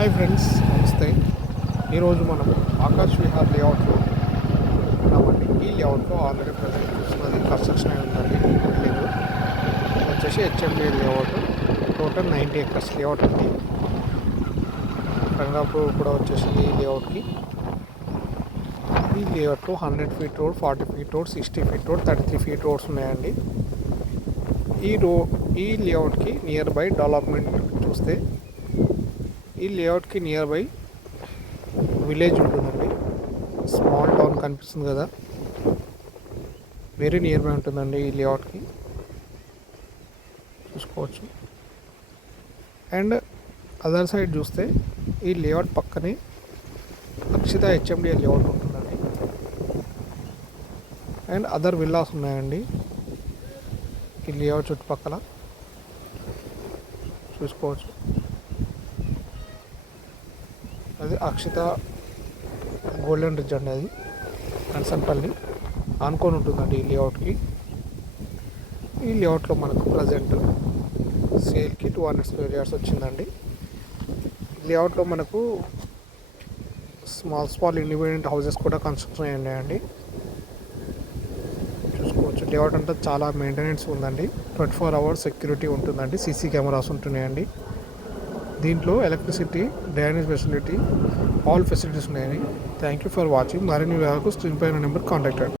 Hi friends, నమస్తే. ఈరోజు మనం ఆకాష్ విహార్ లేఅవుట్లో ఉన్నామండి. ఈ లేఅవుట్లో ఆల్రెడీ ప్రజెంట్ చూస్తున్నది కన్స్ట్రక్షన్ అయి ఉందండి. బిల్డింగ్ వచ్చేసి HMD layout. Total 90 acres layout అండి. రంగాపూర్ కూడా వచ్చేసింది ఈ లేఅవుట్కి. ఈ లేఅవుట్లో 100 feet road, 40 feet road, 60 feet road, 33 feet roads ఉన్నాయండి. ఈ లేఅవుట్కి నియర్ బై డెవలప్మెంట్ చూస్తే ఈ లేఅవుట్కి నియర్ బై విలేజ్ ఉంటుందండి. స్మాల్ టౌన్ కనిపిస్తుంది కదా, వెరీ నియర్ బై ఉంటుందండి ఈ లేఅవుట్కి, చూసుకోవచ్చు. అండ్ అదర్ సైడ్ చూస్తే ఈ లేఅవుట్ పక్కనే అక్షిత హెచ్ఎండి లేఅవుట్ ఉంటుందండి. అండ్ అదర్ విల్లాస్ ఉన్నాయండి ఈ లేఅవుట్ చుట్టుపక్కల, చూసుకోవచ్చు. అది అక్షిత గోల్డెన్ రిచ్ అండి, అది కన్సన్పల్లి ఆనుకొని ఉంటుందండి ఈ లేఅవుట్కి. ఈ లేఅవుట్లో మనకు ప్రజెంట్ సేల్కి 200 స్క్వేర్ యార్డ్స్ వచ్చిందండి. లేఅవుట్లో మనకు స్మాల్ ఇండిపెండెంట్ హౌసెస్ కూడా కన్స్ట్రక్షన్ అయ్యాయండి, చూసుకోవచ్చు. లేఅవుట్ అంతా చాలా మెయింటెనెన్స్ ఉందండి. 24 hours సెక్యూరిటీ ఉంటుందండి. సీసీ కెమెరాస్ ఉంటున్నాయండి. దీంట్లో electricity, drainage facility, all facilities ఉన్నాయని. Thank you for watching. మరిన్ని వివరాలకు స్క్రీన్ పైన నెంబర్ కాంటాక్ట్.